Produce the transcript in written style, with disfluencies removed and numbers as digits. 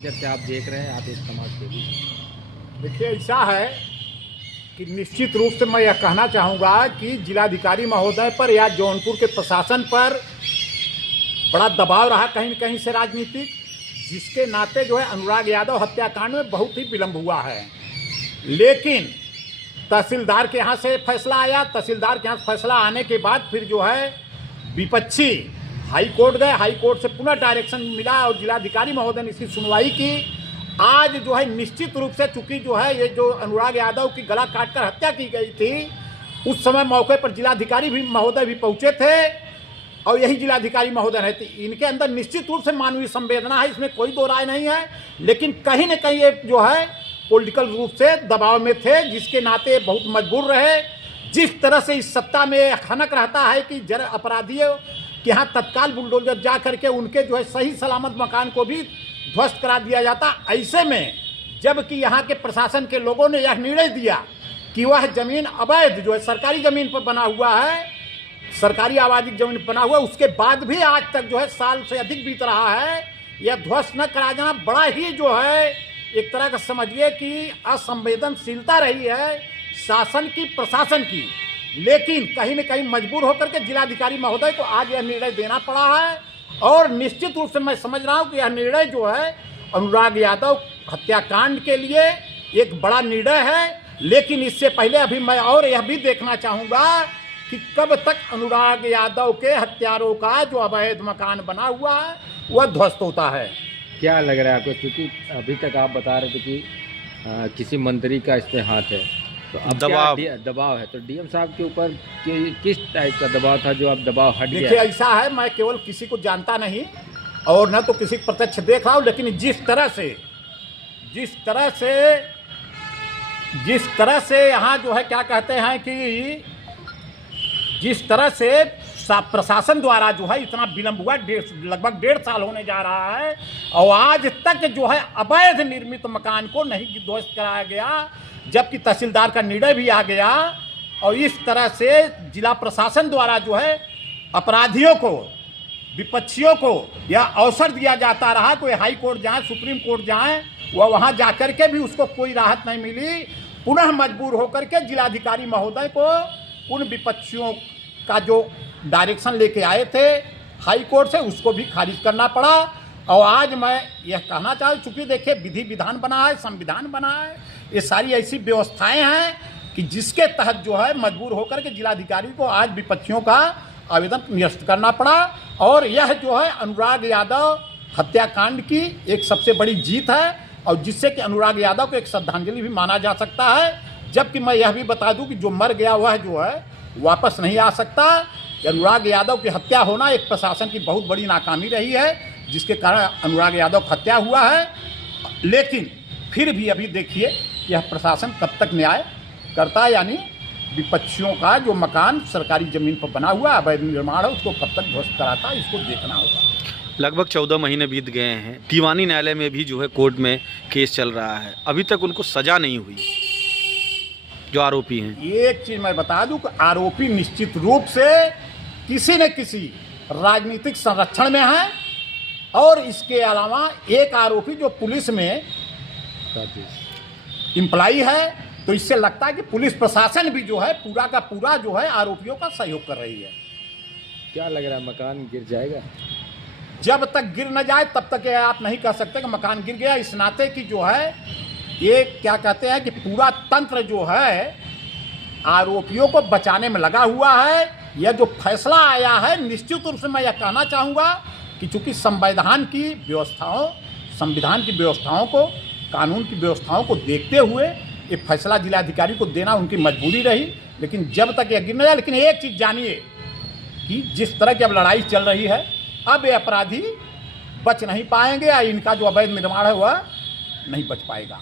जैसे आप देख रहे हैं, आप एक समाज सेवी। देखिए, ऐसा है कि निश्चित रूप से मैं यह कहना चाहूँगा कि जिलाधिकारी महोदय पर या जौनपुर के प्रशासन पर बड़ा दबाव रहा कहीं न कहीं से राजनीतिक, जिसके नाते जो है अनुराग यादव हत्याकांड में बहुत ही विलम्ब हुआ है। लेकिन तहसीलदार के यहाँ से फैसला आया, तहसीलदार के यहाँ से फैसला आने के बाद फिर जो है विपक्षी हाई कोर्ट गए, हाई कोर्ट से पुनः डायरेक्शन मिला और जिलाधिकारी महोदय ने इसकी सुनवाई की। आज जो है निश्चित रूप से चूंकि जो है ये जो अनुराग यादव की गला काटकर हत्या की गई थी, उस समय मौके पर जिलाधिकारी भी महोदय भी पहुंचे थे और यही जिलाधिकारी महोदय रहते। इनके अंदर निश्चित रूप से मानवीय संवेदना है, इसमें कोई दो राय नहीं है। लेकिन कहीं न कहीं ये जो है पॉलिटिकल रूप से दबाव में थे, जिसके नाते बहुत मजबूर रहे। जिस तरह से इस सत्ता में खनक रहता है कि जर अपराधियों कि यहाँ तत्काल बुलडोजर जा करके उनके जो है सही सलामत मकान को भी ध्वस्त करा दिया जाता। ऐसे में जबकि यहाँ के प्रशासन के लोगों ने यह निर्णय दिया कि वह जमीन अवैध जो है सरकारी ज़मीन पर बना हुआ है, सरकारी आबादी जमीन बना हुआ है, उसके बाद भी आज तक जो है साल से अधिक बीत रहा है, यह ध्वस्त न करा जाना बड़ा ही जो है एक तरह का समझिए कि असंवेदनशीलता रही है शासन की, प्रशासन की। लेकिन कहीं न कहीं मजबूर होकर के जिलाधिकारी महोदय को आज यह निर्णय देना पड़ा है और निश्चित रूप से मैं समझ रहा हूँ कि यह निर्णय जो है अनुराग यादव हत्याकांड के लिए एक बड़ा निर्णय है। लेकिन इससे पहले अभी मैं और यह भी देखना चाहूँगा कि कब तक अनुराग यादव के हत्यारों का जो अवैध मकान बना हुआ है वह ध्वस्त होता है। क्या लग रहा है आपको, क्योंकि अभी तक आप बता रहे थे कि किसी मंत्री का इस पे हाथ है, तो अब दबाव है, तो डीएम साहब के ऊपर किस टाइप का दबाव था जो अब दबाव हट गया? देखिए, ऐसा है, मैं केवल किसी को जानता नहीं और न तो किसी प्रत्यक्ष देख रहा हूँ, लेकिन जिस तरह से यहाँ जो है क्या कहते हैं कि जिस तरह से प्रशासन द्वारा जो है इतना विलम्ब हुआ, लगभग 1.5 साल होने जा रहा है और आज तक जो है अवैध निर्मित मकान को नहीं ध्वस्त कराया गया, जबकि तहसीलदार का निर्णय भी आ गया। और इस तरह से जिला प्रशासन द्वारा जो है अपराधियों को, विपक्षियों को यह अवसर दिया जाता रहा कोई हाई कोर्ट जाए, सुप्रीम कोर्ट जाए, वह वहाँ जा कर के भी उसको कोई राहत नहीं मिली। पुनः मजबूर होकर के जिलाधिकारी महोदय को उन विपक्षियों का जो डायरेक्शन लेके आए थे हाई कोर्ट से, उसको भी खारिज करना पड़ा। और आज मैं यह कहना चाहूँ, चूँकि देखिए विधि विधान बना है, संविधान बना है, ये सारी ऐसी व्यवस्थाएं हैं कि जिसके तहत जो है मजबूर होकर के जिलाधिकारी को आज विपक्षियों का आवेदन निरस्त करना पड़ा। और यह जो है अनुराग यादव हत्याकांड की एक सबसे बड़ी जीत है और जिससे कि अनुराग यादव को एक श्रद्धांजलि भी माना जा सकता है। जबकि मैं यह भी बता दूं कि जो मर गया वह जो है वापस नहीं आ सकता। अनुराग यादव की हत्या होना एक प्रशासन की बहुत बड़ी नाकामी रही है, जिसके कारण अनुराग यादव की हत्या हुआ है। लेकिन फिर भी अभी देखिए यह प्रशासन कब तक न्याय करता है, यानी विपक्षियों का जो मकान सरकारी ज़मीन पर बना हुआ अवैध निर्माण है उसको कब तक ध्वस्त कराता है, इसको देखना होगा। लगभग 14 महीने बीत गए हैं, दीवानी न्यायालय में भी जो है कोर्ट में केस चल रहा है, अभी तक उनको सज़ा नहीं हुई जो आरोपी हैं। एक चीज़ मैं बता दूं कि आरोपी निश्चित रूप से किसी न किसी राजनीतिक संरक्षण में है और इसके अलावा एक आरोपी जो पुलिस में एम्प्लॉई है, तो इससे लगता है कि पुलिस प्रशासन भी जो है पूरा का पूरा जो है आरोपियों का सहयोग कर रही है। क्या लग रहा है, मकान गिर जाएगा? जब तक गिर न जाए तब तक ये आप नहीं कह सकते कि मकान गिर गया। इस नाते कि जो है ये क्या कहते हैं कि पूरा तंत्र जो है आरोपियों को बचाने में लगा हुआ है। यह जो फैसला आया है, निश्चित रूप से मैं यह कहना चाहूँगा कि चूँकि संविधान की व्यवस्थाओं को, कानून की व्यवस्थाओं को देखते हुए ये फैसला जिलाधिकारी को देना उनकी मजबूरी रही। लेकिन जब तक यह गिर न जाए, लेकिन एक चीज़ जानिए कि जिस तरह की अब लड़ाई चल रही है, अब ये अपराधी बच नहीं पाएंगे या इनका जो अवैध निर्माण है वह नहीं बच पाएगा।